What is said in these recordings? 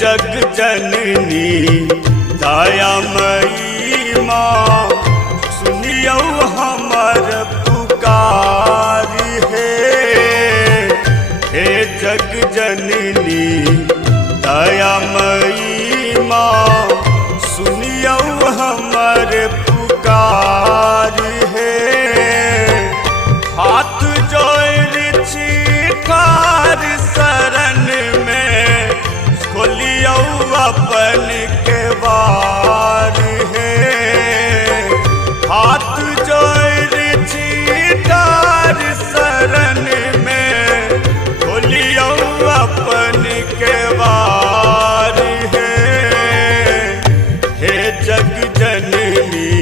जग जननी दयामयी माँ, सुनियो हमर पुकार हे जग जननी दयामयी माँ, सुनियो हमर पुकार हाथ जोड़ छिकार शरण में, खोलियो अपन केवार हाथ जोड़ छिकार शरण में, खोलियो अपन केवार हे जग जननी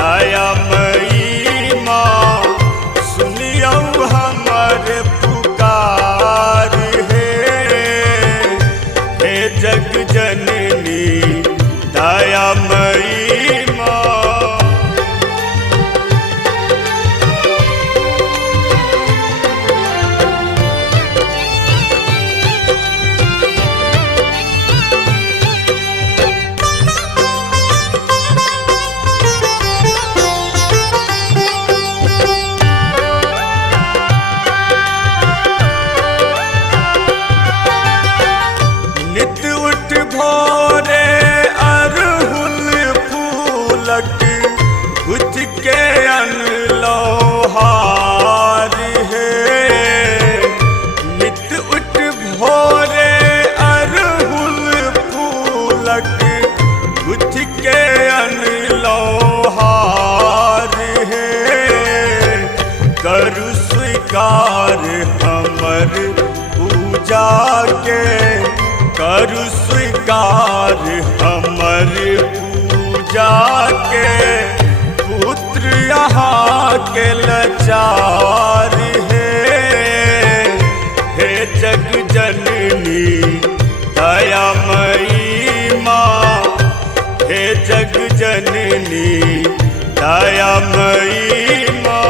दयामयी माँ, सुनियो हमर पुकार हे जग जननी दयामयी माँ। नित उठ भोरे अरहुल फूलक, गुथ के अनलो हार नित उठ भोरे अरहुल फूलक, गुथ के अनलो हार करु स्वीकार हमर पूजा के, करु स्वीकार हमर पूजा के, पुत्र यहाँ के लाचार हे जग जननी दयामयी माँ, हे जग जननी दयामयी माँ।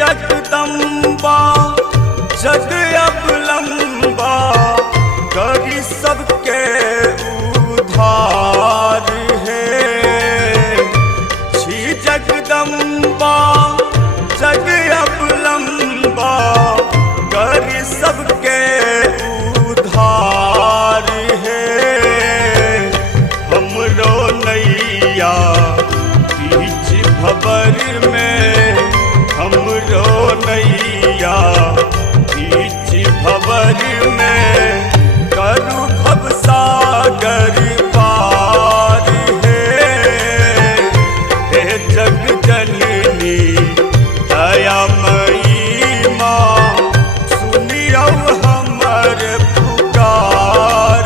जगदम्बा जग अवलंबा, करी सबके उद्धार छी जगदम्बा जग अवलंबा, करी सबके उद्धार हमरो नैया बीच भंवर में, हमरो नैया बीच भंवर में, करु भव सागर पार हे जग जननी दयामयी माँ, सुनियो हमर पुकार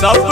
सब